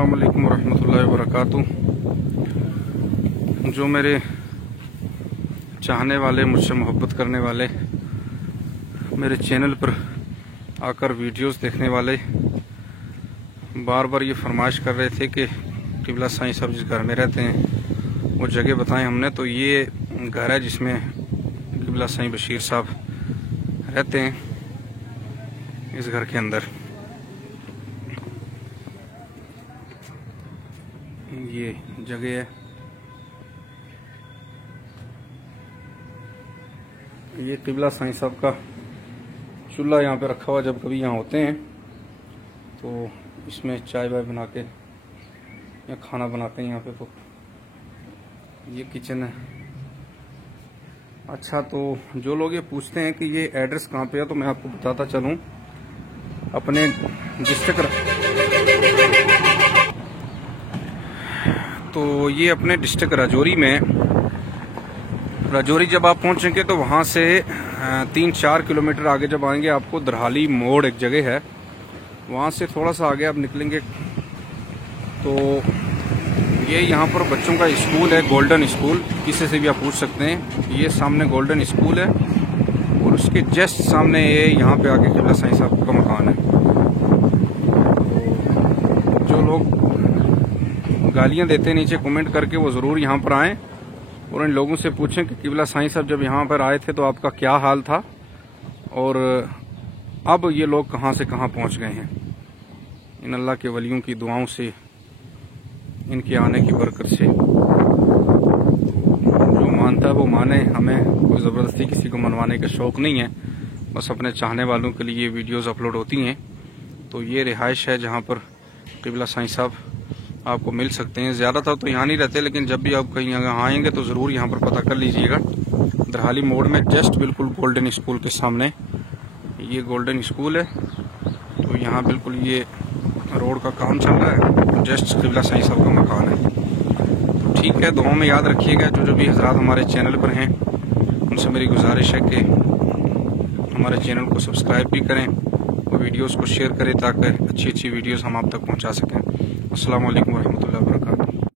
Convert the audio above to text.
अस्सलाम वालेकुम रहमतुल्लाहि व बरकातुहू। जो मेरे चाहने वाले, मुझसे मोहब्बत करने वाले, मेरे चैनल पर आकर वीडियोस देखने वाले बार बार ये फरमाइश कर रहे थे कि किबला साईं साहब जिस घर में रहते हैं वो जगह बताएं हमने। तो ये घर है जिसमें किबला साईं बशीर साहब रहते हैं, इस घर के अंदर। ये जगह है, ये किबला साईं साहब का चूल्हा यहाँ पे रखा हुआ। जब कभी यहाँ होते हैं तो इसमें चाय वाय बना के या खाना बनाते हैं यहाँ पे। तो ये किचन है। अच्छा, तो जो लोग ये पूछते हैं कि ये एड्रेस कहाँ पे है, तो मैं आपको बताता चलूँ। अपने डिस्ट्रिक्ट, तो ये अपने डिस्ट्रिक्ट राजौरी में, राजौरी जब आप पहुंचेंगे तो वहां से 3-4 किलोमीटर आगे जब आएंगे आपको दरहाली मोड़ एक जगह है, वहां से थोड़ा सा आगे आप निकलेंगे तो ये यहाँ पर बच्चों का स्कूल है, गोल्डन स्कूल, किसी से भी आप पूछ सकते हैं। ये सामने गोल्डन स्कूल है और उसके जस्ट सामने ये यहाँ पे आके किबला साईं साहब का मकान है। तो जो लोग गालियां देते हैं नीचे कमेंट करके, वो ज़रूर यहाँ पर आएँ और इन लोगों से पूछें कि किबला साईं साहब जब यहाँ पर आए थे तो आपका क्या हाल था और अब ये लोग कहाँ से कहाँ पहुँच गए हैं। इन अल्लाह के वलियों की दुआओं से, इनके आने की बरकत से, जो मानता है वो माने। हमें कोई ज़बरदस्ती किसी को मनवाने का शौक़ नहीं है, बस अपने चाहने वालों के लिए ये वीडियोज़ अपलोड होती हैं। तो ये रिहाइश है जहाँ पर किबला साईं साहब आपको मिल सकते हैं। ज़्यादातर तो यहाँ नहीं रहते, लेकिन जब भी आप कहीं यहाँ आएंगे तो ज़रूर यहाँ पर पता कर लीजिएगा। दरहाली मोड़ में जस्ट बिल्कुल गोल्डन स्कूल के सामने ये गोल्डन स्कूल है। तो यहाँ बिल्कुल ये रोड का काम चल रहा है, जस्ट किबला साईं साहब का मकान है। तो ठीक है, दुआ में याद रखिएगा। जो भी हज़रात हमारे चैनल पर हैं उनसे मेरी गुजारिश है कि हमारे चैनल को सब्सक्राइब भी करें और वीडियोज़ को शेयर करें ताकि अच्छी अच्छी वीडियोज़ हम आप तक पहुँचा सकें। अस्सलाम वालेकुम रहमतुल्लाह।